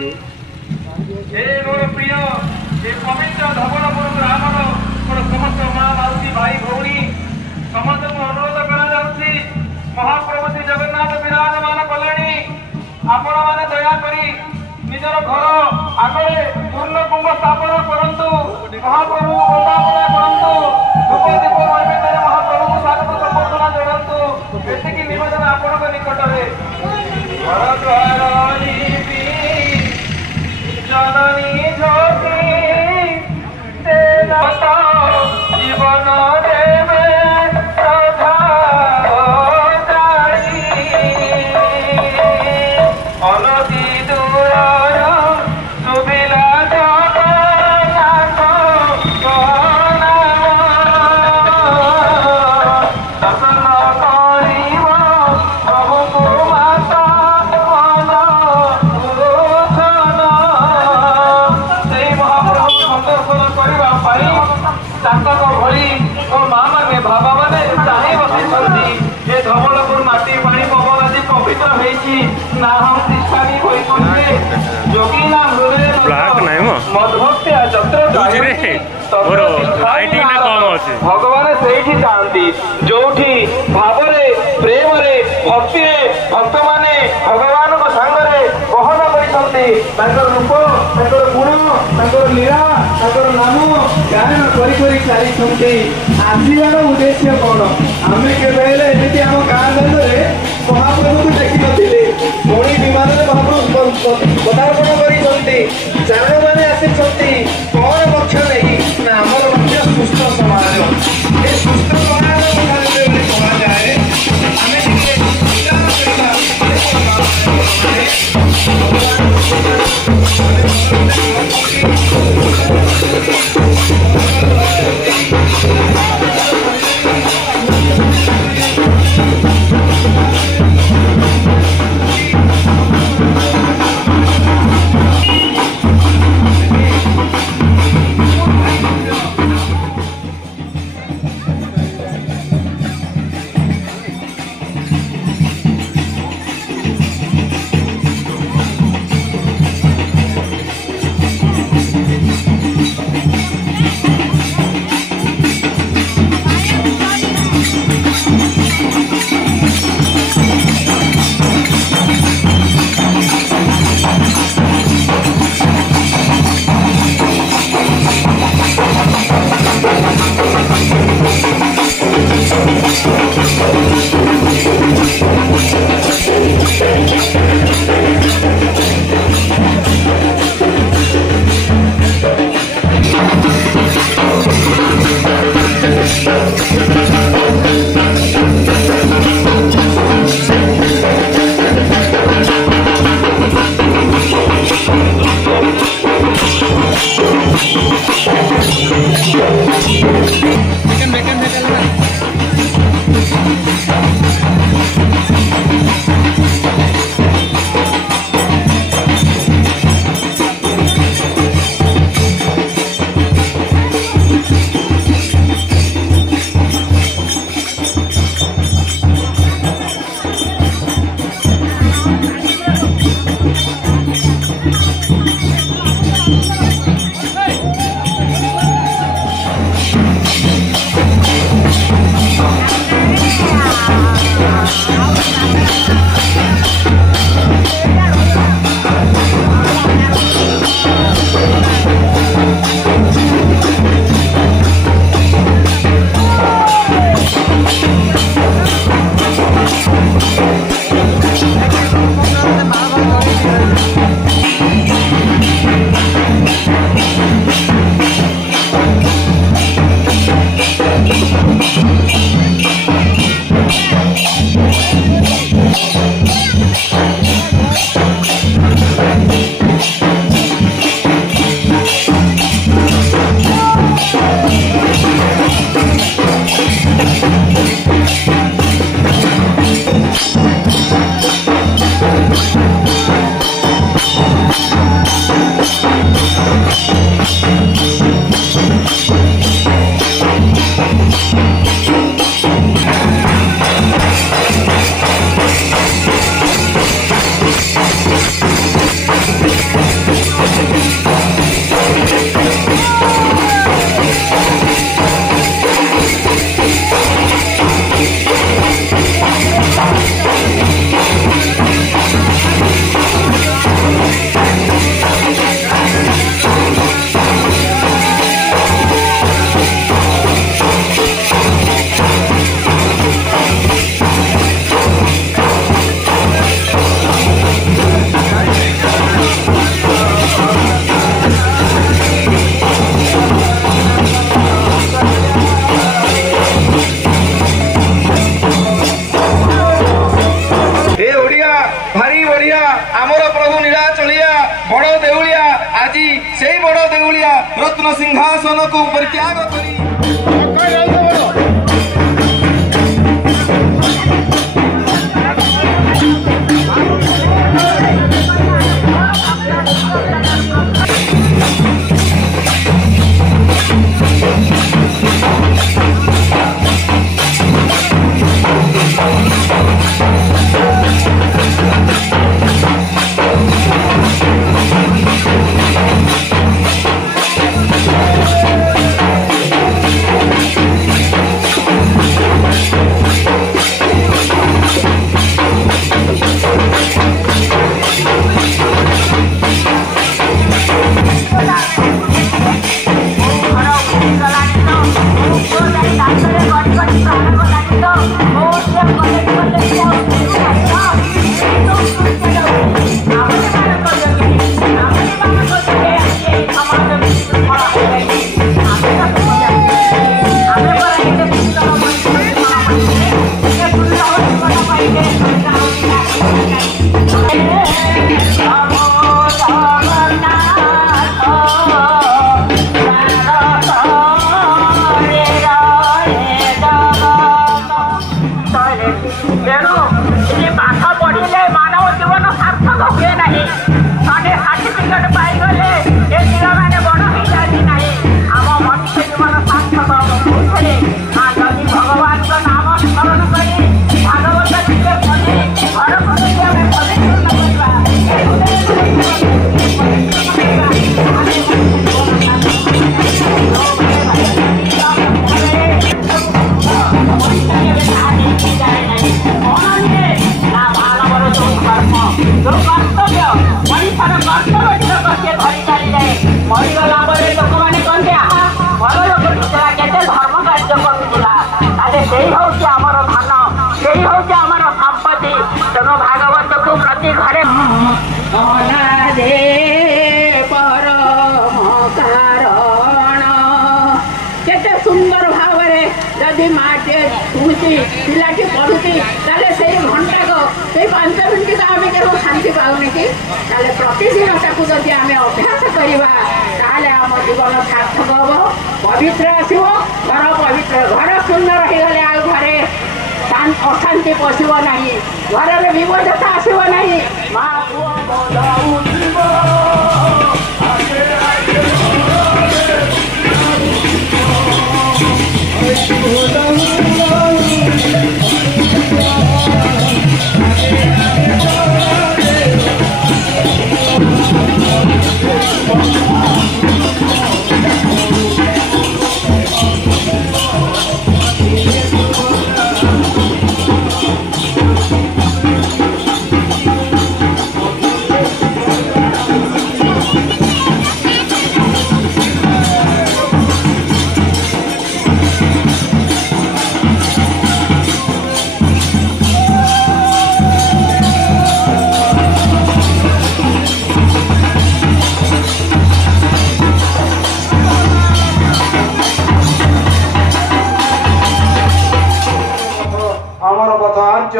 मोर प्रिय ये पवित्र धवलपुर ग्रामर मोर समस्त माँ माउसी भाई भौणी समस्त को अनुरोध करा महाप्रभु श्री जगन्नाथ विराजमान कले आपण मैंने दया करी निजर घर आगे पूर्ण कुंभ स्थापन करंतु महाप्रभु वंदना करंतु धूप दीप नैवेद्य महाप्रभु को स्वागत संबर्धना जनातु एतिकी निवेदन आपण निकट में जननी ज्योति जीवन देवे श्रद्धा अनति दूर सुबिला जगन्नाथ दर्शन करिब प्रभुको माता मन भूषण से महाप्रभु संदर्शन करने चातक भली और माँ मैंने बाबा मैंने चाहे बसी ये धवलपुर माटी पानी पवन आदि पवित्र होती ना हम शिक्षानी जोगी ना हृदय मधुभक्ति भगवान से चाहती जो भावरे प्रेम भक्ति भक्त माने भगवान को सांगरे बहन करते रूप गुण लीला नाम गायन कर आसवर उद्देश्य कौन आम के आम गाँ गंधे महाप्रभु को देखी नी पुणी विमान महाप्रभु पदार्पण कर चारण मैंने आसी कौन पक्ष नहीं ना आमर लक्ष्य सुस्थ समाज ये सुस्थ समाज कह जाए Yeah. से बड़ देउलिया रत्न सिंहासन को परित्याग करी पिलाटी पढ़ुची से घंटा को 5 मिनट आम केवल शांति पाऊनी कि प्रतिदिन ताकू जदि आम अभ्यास करवा आम जीवन सार्थक हम पवित्र आसो घर पवित्र घर शून्य रहीगले आ घरे अशांति पशु ना घर विविधता आसो ना माँ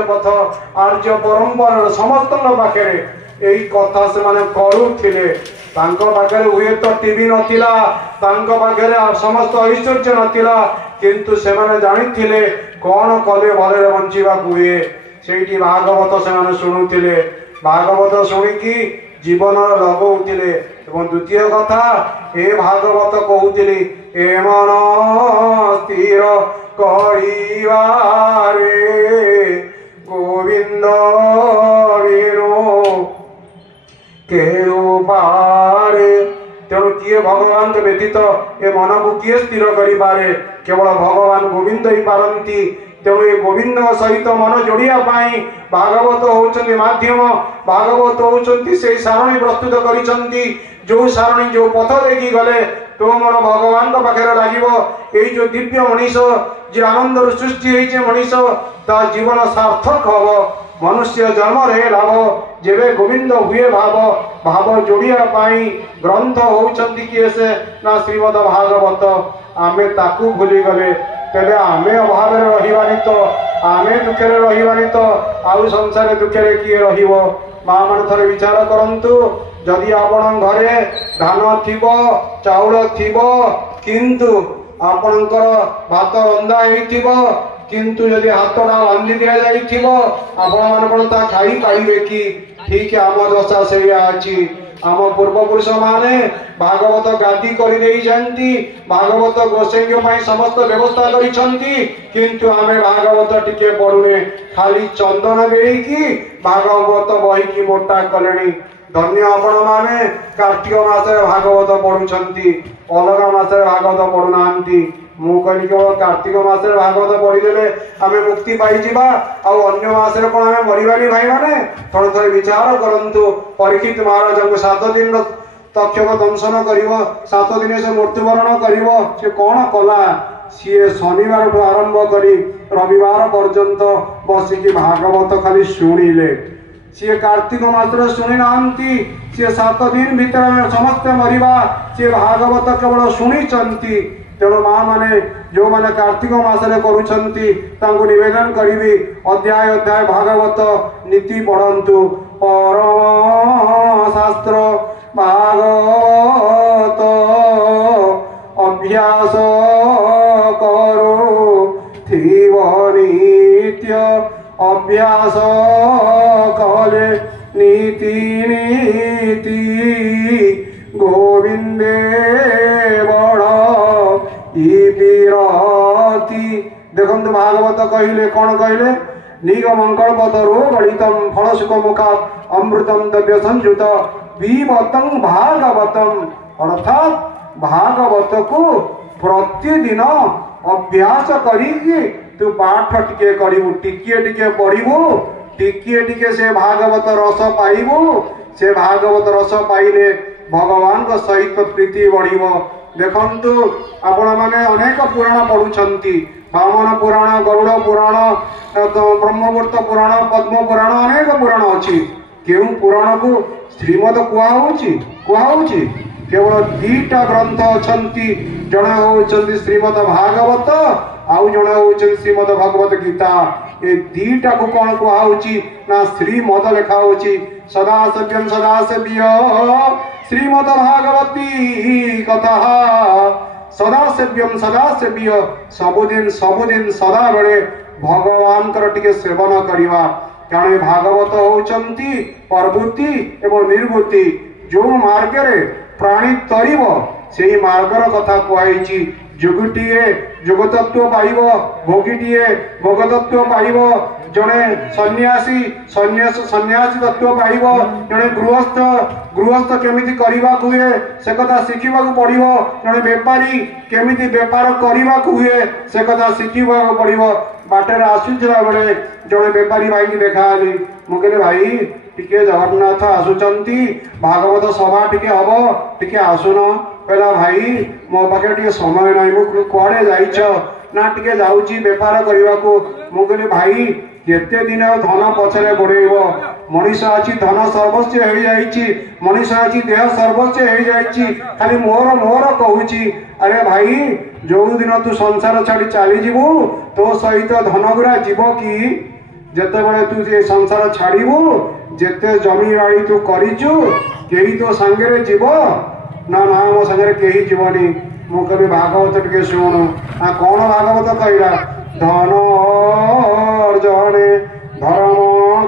पथ आर्य परंपरा समस्त पाखे यही कथा से माने करुले हुए तो टीवी नथिला पाखे समस्त ऐश्वर्य नथिला किंतु से जानी कौन कले भले बंचा हुए से भागवत से शुणुले भागवत शुणिकी जीवन लगौले द्वितीय कथा ए भागवत कहते ए मन स्थिर करिवारे गोविंद वीरो के पारे तेणु किए भगवान के व्यतीत ए मन को किए स्थिर करिपारे केवल भगवान गोविंद ही पारंती तेणु ये गोविंद सहित मन जोड़िया भागवत होउचंती माध्यम भागवत होउचंती से सारणी प्रस्तुत करिसंती जो सारणी जो पथ देखी गले तो मन भगवान पाखे लगे जो दिव्य मनीष जी आनंद सृष्टि होइछे मनीष ता जीवन सार्थक हम मनुष्य जन्म रे लाभ जेबे गोविंद हुए भाव भाव जोड़िया ग्रंथ होउचंती किए से ना श्रीमद भागवत आमे ताकू भूली गले तेरे आमे अभाव रही तो आमे दुखे रही तो आउ संसार दुखे किए रहिबो। माँ मान थरे विचार करंतु जदि आपण घरे धान थिबो चाउल थिबो किंतु आपणकर भात रंधा होइथिबो किंतु जदि हाथटा बांधि दिया जाइथिबो आपण मान कोन ता खाई पाइबे कि? ठीक आम दशा से अछि। आम पूर्वपुरुष माने भागवत गादी कर भागवत गोसाई समस्त व्यवस्था करिसंती किंतु आमे भागवत टिके पढुने खाली चंदन बेईकी भागवत बही की मोटा कलेनी। धन्य आपण माने कार्तिक मासरे भागवत पढुछंती अलग मासरे भागवत पढुनांती। मु कहली केवल कार्तिक मासरे भागवत पढ़ीदेले आमे मुक्ति पाई जिबा आ अन्य मासरे कोन आमे मरिबानी भाई माने थोड़े थोड़े विचार करंतु। परीक्षित महाराज को 7 दिन तक्षक दंशन करिवो 7 दिन से मृत्युवरण करिवो से कोन कला सी शनिवार आरंभ करी रविवार पर्यंत बसिकी भागवत खाली शुणिले। सी कार्तिक मासरे शुणी नांती सी 7 दिन भीतर समस्त मरिबा सी भागवत केवल शुणिचंती। तेणु माँ माने जो माने कार्तिक मासरे करुछंती तांको निवेदन करिवि अध्याय अध्याय भागवत नीति पढ़ंतु। परम शास्त्र भागवत अभ्यास करो थिव नित्य अभ्यास कले नीति नीति गोविंदे बड़ देखु भागवत कहले कौन कहले निग मंगल पदरो गणितम फल सुख मुखा अमृतम द्रव्य संयुत विवतम भागवतम अर्थात भागवत को प्रतिदिन अभ्यास करी तू पाठ टिके करू टिके टिके पढ़ू टिके टिके से भागवत रस पाइबू से भागवत रस पाइले भगवान को सहित प्रीति बढ़िबो। देखंतु आपण माने अनेक पुराण पढ़ुछंती वामन पुराण गरुड़ पुराण ब्रह्मवृत्त पुराण पद्म पुराण अनेक पुराण अछि। केउ पुराण को श्रीमद कुआउची केवल 2टा ग्रंथ अछंती जणे होउछंती श्रीमद भागवत आउ जणे होउछंती श्रीमद भगवत गीता। ए 2टा को कोन कुआउची ना श्रीमद लेखा होउची सदा सत्यम सदा सेव्य श्रीमद भागवती कथा सदा सेव्य सबुदिन सदा बेले भगवान टिके सेवन करिवा। कारण भागवत होउचंती प्रवृत्ति एवं निर्वृत्ति जो मार्ग रे प्राणी तरिब सेही मार्गर कथा कुआईची। जुगटीए जुगतत्व पाइब भोगीटीए भोगतत्व पाइब जड़े सन्यासी तत्व पाइब जड़े गृहस्थ केमिति करिबा हुए से कथा शिखिबा पड़िबो जड़े बेपारी केमिति बेपार करिबा हुए से कथा शिखिबा पड़िबो। बाटर आसुला बेले जड़े बेपारी भाई की देखाली मु कहले भाई टिके जगन्नाथ आसुचंती भागवत सभा टिके हबो टिके आसुन कहला भाई मो पाखे टिके समय नाही मु कुआडे जाइछ ना टिके जाउची बेपार करबा को मु कहले भाई केते दिन धन पछरे गोड़ेइबो मनीष अछि धन सर्वस्व हो जाइछि मनीष अछि देह सर्वस्व हो जाइछि खाली मोर कहूची। अरे भाई जो दिन तू संसार छाड़ी चली जीवु तो सहित धन गुरा जीव कि जेते बळे तू जे संसार छाड़ीबू जेते जमी बाड़ी तू करिचु केही तो संगे जीव ना ना मो संगे केही जीवनी। मु कहबी भागवत टिके सुन आ कौन भागवत कहला धन अर्जने धर्म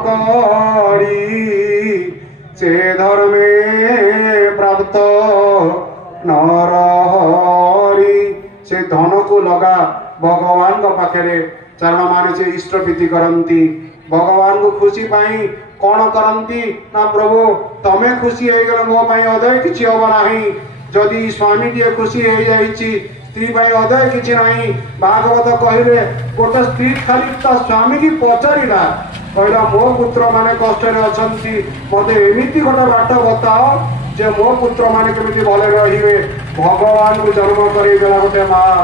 करी से धर्मे प्राप्त नर हरि से धन को लगा भगवान को पाखे चरण मान से इष्ट प्रीति करती भगवान को खुशी पाई कौन करती ना प्रभु तमें खुशी हो गले मो अदय किसी हम ना जदि स्वामी टे खुशी हो जाइए स्त्री अदय किसी ना भागवत कहले गोटे स्त्री खाली स्वामी की पचारा कहला मो पुत्र माने कष्ट अच्छा मत एमती गोटे बाट बताओ जे मो पुत्र माने केमिति भले रहिबे भगवान को जन्म करे देला गोटे माँ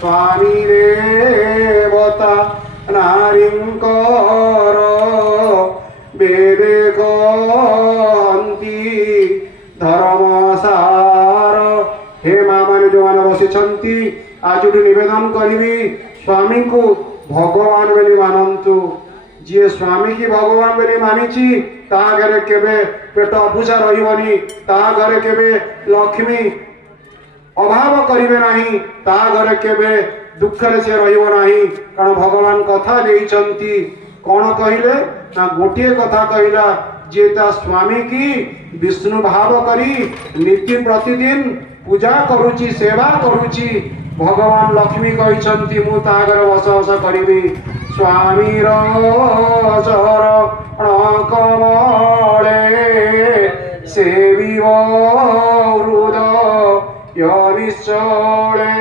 स्वामी रेवता नारींकर वेदे कहंती धर्मसार। हे माँ मैंने जो मैंने बसी आज निवेदन करी स्वामी को भगवान बोली मानतु जी स्वामी की भगवान बोली मानिची ता घरे केबे पेट अबुझा रहिबनी ता घरे केबे लक्ष्मी अभाव करिवे नाही ता घरे केबे दुखरे से रहिबो नाही कारण भगवान कथा देइचंती कौन कहिले ना गोटे कथा कहिला जे ता स्वामी की विष्णु भाव करी नित्य प्रतिदिन पूजा करुची सेवा करुची भगवान लक्ष्मी कहिचंती मु तागर बस बस करिबी स्वामी चरण कमले सेवी हृदय निश्चले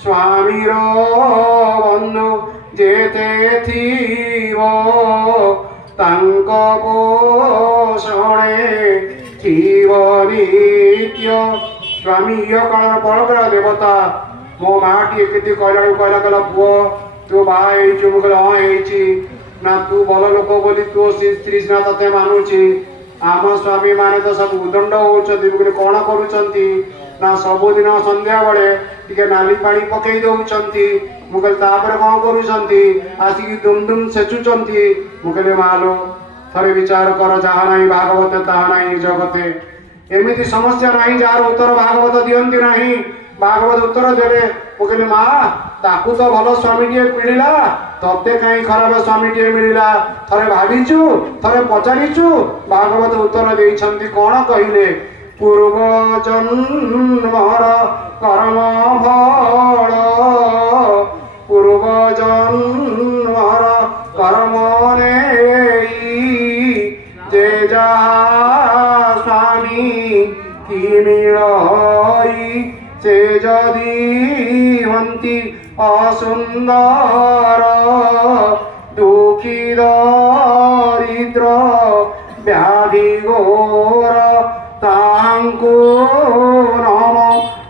स्वामी बंधु जेते थीव तांक पोषणे थीव नित्य स्वामी ये काल परपर देवता मो माटी केती कहला कहला पुओ तू भाई चुम कहला ना तू भल लोक बोली तू स्त्री ना तते मानुची आम स्वामी माने तो सब उदंड होउछथि कौन करूछंती ना सबुदिन संध्या बेले टिके नाली पानी पकई दउछंती मुगल तापर कौन करूछंती आसिकी दुम दुम सेचुछंती मुगले मालो थरे विचार कर जहा नहीं भागवत ताहा नहीं जगते एमिति समस्या नहीं जार उत्तर भागवत दियंती नहीं भागवत उत्तर देवे मुगले मा ताकू तो भल स्वामी टे मिलिला तते कहीं खराब स्वामी टे मिलिला थरे भाविचु थरे पचारिचु भागवत उत्तर देइछंती कौन कहिले पूर्व जन्मर कर्म फल पूर्व जन्मर कर्म जे जा स्वामी की मिलई से जदि हंती असुंदर दुखी दरिद्र व्याधि घोर तांको नम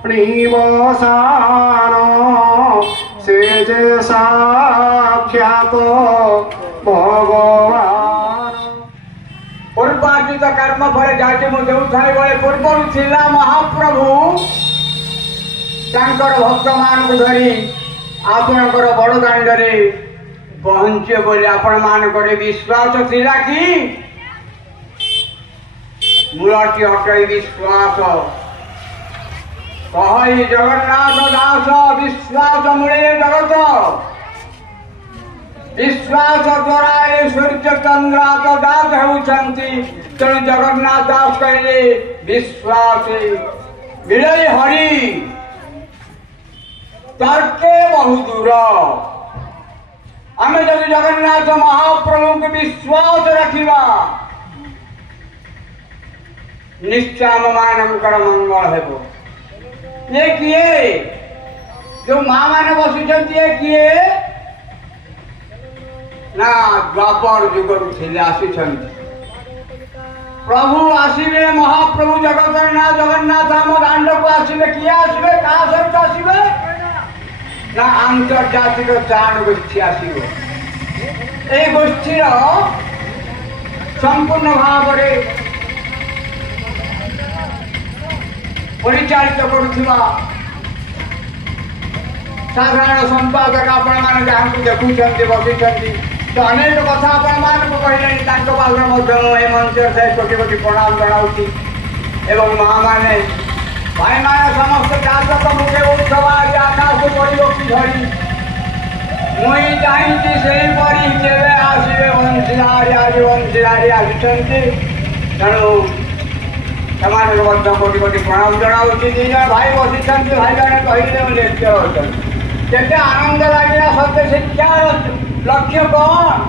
निवसान से जे साक्षात भगवान पूर्वार्जित कर्म फल जाति मुझे बड़े पूर्व थिला महाप्रभु तांकर भक्त मान को धरी आपणकर बड़ दांडरे पहुंचे बोले आपण मान करे विश्वास थिला कि मूलटी हटई विश्वास कहि जगन्नाथ दास विश्वास मूले जगत विश्वास द्वारा ये सूर्य चंद्र तो दास होउछंती तेणु जगन्नाथ दास कहले विश्वास विलय हरि तर्के बहु दूर आमे जब जगन्नाथ महाप्रभु के विश्वास रखिबा निश्चय आम मानकर मंगल हेबो ये किए जो माँ माने बसिछंती ये किए ना द्वापर जुगरु थिले आसिछंती प्रभु आसिबे महाप्रभु जगन्नाथ जगन्नाथ आम दांड को आसिबे किए आसिबे का सहित आसिबे ना आंतर्जातिक चार गोष्ठी आसिबे ए गोष्ठीर संपूर्ण भाव परिचालित करुवा साधारण संपादक आपण माने जहाँ को देखुछंती बसिछंती तो अनेक कथा आपण मान को कहले तांको पाखर मध्य ए मंचर से कोटि कोटि प्रणाम जणाउची एवं महामाने भाई माने समस्त जातक मुखे उत्सवारी आकाश पड़ियो कि झड़ी मुई जाइछि सेही परि केबे आसिबे वंशिधारी आसिछंती तेणु समाज मध्य कोटि कोटि प्रणाम जणाउछि दी जण भाई बसिछंती भाई जणे कहिले लेक्चर होछंती केते आनंद लागिला सत्य शिक्षार लक्ष्य कौन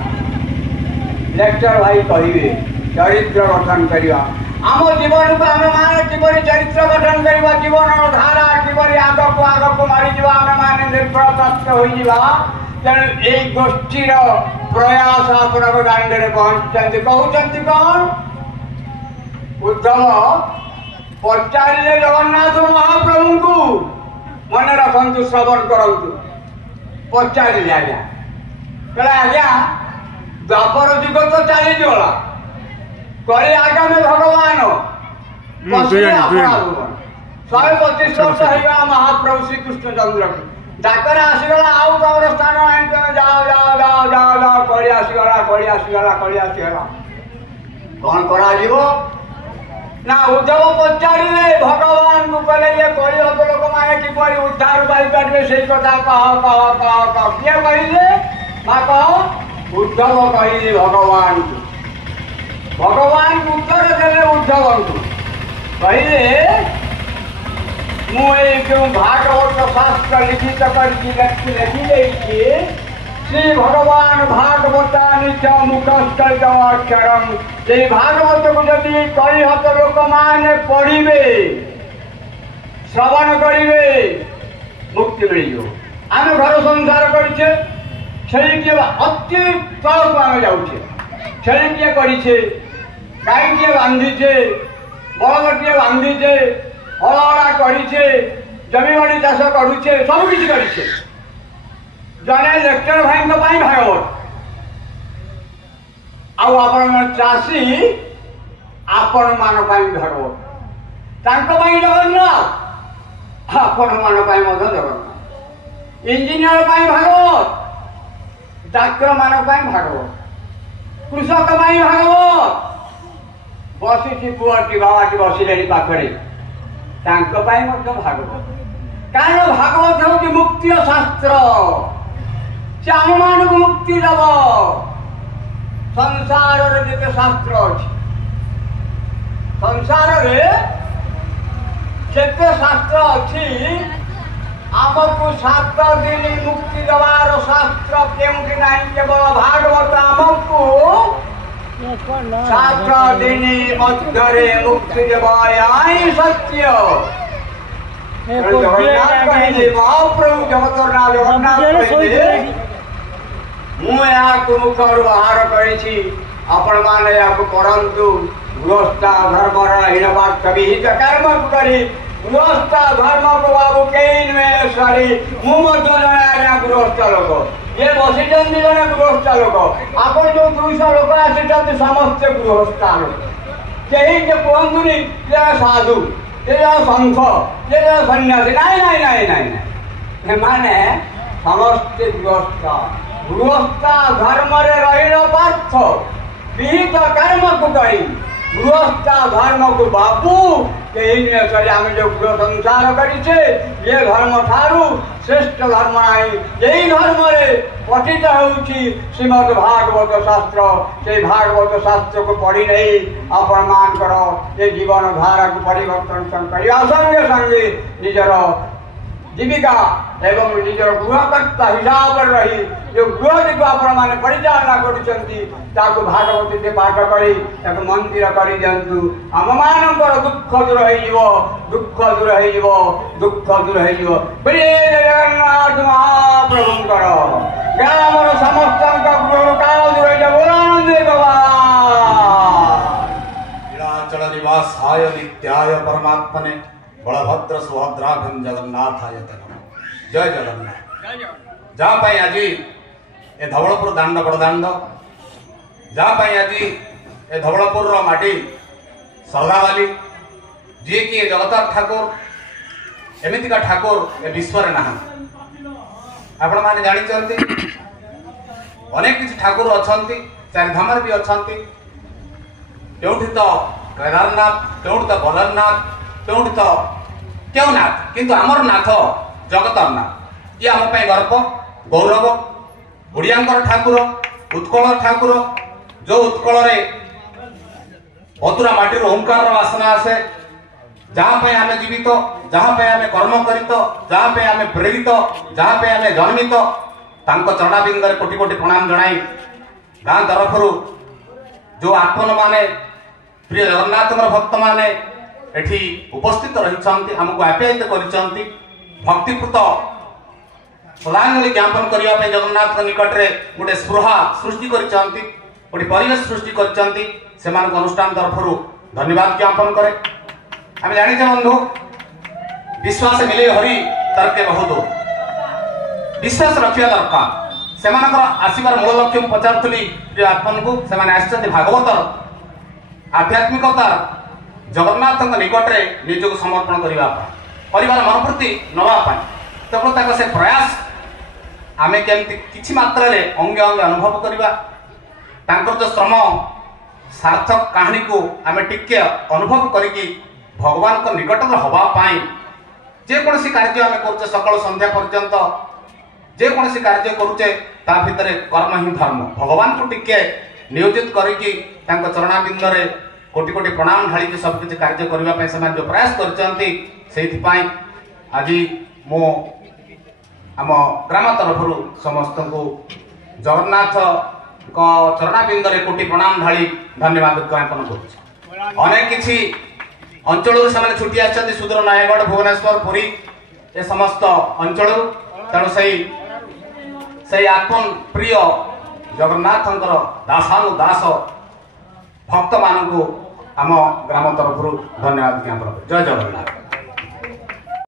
लेक्चर भाई कहिबे चरित्र गठन करिवा आम जीवन को आम मान किपरि चरित्र गठन करिवा जीवन धारा किपरि आग को मारी जीवा आम मान निर्भर प्राप्त होई जीवा तेणु ए गोष्ठीर प्रयास आपणक दांडे पहुंचती कहते कौन उद्धव पचारे जगन्नाथ महाप्रभु को मन रखु श्रवण करूँ पचारे आज्ञा कहले आज्ञा द्वापर जुग तो चली गला करे आगामी भगवान 125 वर्ष है महाप्रभु श्री कृष्ण चंद्र डाकरा आसीगला आउ तमर स्थान नहीं तुम जाओ जाओ जाओ जाओ जाओ कड़ी आसीगला कड़ी आसीगला कड़ी आसीगला कौन करा जीवो ना उद्धव पचारे भगवान को कहले ये कड़ी हत लोक माने किपरि उद्धार पाई पारे से कथा कह कह कह कह किए कहिले मा कह उद्धव कहिले भगवान को भगवान उत्तर देले उद्धव को कहिले मुझे क्यों भागवत शास्त्र लिखित करके लिखी देखिए श्री भगवान भागवता नित्य मुखस्थलम से भागवत को जदि कई हत लोक माने पढ़िबे श्रवण करिवे मुक्ति मिलियो आम घर संसार करिछे छेली के अति तलक आम जाउछे छेली के करिछे गाय के बांधिछे बलगटिए बांधिछे हलहड़ा करिछे जमीबाड़ी चाष करुछे सब किछि करिछे जने लेक्चर भाई भागवत आउ आपण चाषी आपण मान भागवत जगन्नाथ आपण मान जगन्नाथ इंजीनियर भागवत डाक्टर मान भागवत कृषक भागवत बसी पुअटी बाबाटी बसिले पाखरे भागवत कारण भागवत हूँ मुक्ति शास्त्र से आम मान को मुक्ति दब संसार जिते शास्त्र अच्छे संसार जिते शास्त्र अच्छी आमको 7 दिन मुक्ति दबार शास्त्र केमती ना केवल भागवत आमको 7 दिन मध्य मुक्ति देवाई सत्य जगन्नाथ कहले महाप्रभु जगतर ना जगन्नाथ कहले मुझे मुखर बाहर करी आपण मैंने पढ़ु गृहस्था धर्म हीनवाद विहित कर्म करी गृहस्था धर्म को बाबू कई नुहे सारी मुझे जन गृहस्थ लोक ये बसी जन गृहस्थ लोक आप जो 200 लोक आसी समस्ते गृहस्था लोक कहीं कहतुनि साधु ये संघ ये सन्यासी नाई माने समस्ते गृहस्था धर्म रही पार्थ विहित कर्म को करी गृहस्था धर्म को बापू कहीं आम जो गृह संसार करिछे ये धर्म ठारू श्रेष्ठ धर्म नहीं यही धर्म पठित होउछि श्रीमद् भागवत शास्त्र से भागवत शास्त्र को पढ़ी नहीं आपण मानकर ये जीवन धारा को परिवर्तन करने संगे संगे निजर जीविका एवं निजर गृहकर्ता हिसाब रही जो गृह को आपण माने परिचालना करुछंती भागवत से पाठ करी मंदिर कर दिंतु आम मानकर दुख दूर हो दुख दूर हो दुख दूर हो जगन्नाथ महाप्रभुंकर ग्रामर समस्त गृह काल दूर बोलानंदे नीलाचल निवासाय नित्याय परमात्मने बलभद्र सुभद्राभ्यम जगन्नाथाय जय जगन्नाथ जहाँ पाई आज ए धवलपुर दांड बड़दांड जहाँ पाई आज ए धवलपुर माटी सरदावाली जी कि जगतार ठाकुर एमतीका ठाकुर ए विश्व ना आपण मैंने जानी अनेक किसी ठाकुर अच्छा चारिधाम भी अच्छा केउठी तो केदारनाथ केउठी तो बद्रीनाथ केउठी तो केउनाथ किंतु आमर नाथ जगतार नाथ ये आम गर्व गौरव ओडियांकर ठाकुर उत्कल ठाकुर जो उत्कल बतुरा माटी ओंकार वासना आसे जहाँ पे आम जीवित जहाँ पे आम कर्म करित जहाँ पे आम प्रेरित जहाँ पे आम जन्मित चरणाबिंदे कोटि कोटि प्रणाम जनाई गाँ तरफ जो आत्मन माने प्रिय जगन्नाथ भक्त माने एठी उपस्थित रही आमको आप्यायित कर भक्तिपूत श्रद्धांजलि ज्ञापन करने जगन्नाथ निकट में गोटे स्पृहा सृष्टि गोटे परिवेश सृष्टि कर अनुष्ठान तरफ धन्यवाद ज्ञापन करे आम जाने बंधु विश्वास मिले हरि तर्के बहुत विश्वास रखा दरकार से आसबार मूल लक्ष्य पचारूली प्रिय आत्मन को से भागवत आध्यात्मिकता जगन्नाथ निकट में निजक समर्पण करने परिवार मनोवृत्ति नवापाई तेणु ताको से प्रयास आमे केमती किछि मात्रा अंगे अंगे अनुभव करवा तांकर जो श्रम सार्थक कहानी को आमे टिके अनुभव करिकी भगवान को निकट हवा पाई जेकोसी कार्य आमे करुचे सकाळ संध्या पर्यंत जेकोसी कार्य करुचे ता भितरे कर्म ही धर्म भगवान को टिके नियोजित करिकी तांको चरणाबिंद रे कोटि कोटि प्रणाम ढाली सब किछि कार्य करबा पय समान जो प्रयास करचंती सेथि पाई आज मो आम ग्राम तरफ समस्त को जगन्नाथ को चरणाबिंद रे कोटि प्रणाम ढाली धन्यवाद ज्ञापन करुछु अनेक किछि अंचल से छुट्टी आछन्ति सुदूर नयगढ़ भुवनेश्वर पुरी ए समस्त अंचल तेणु से आत्मन प्रिय जगन्नाथंकर दासानुदास भक्त मानू आम ग्राम तरफ धन्यवाद ज्ञापन जय जगन्नाथ।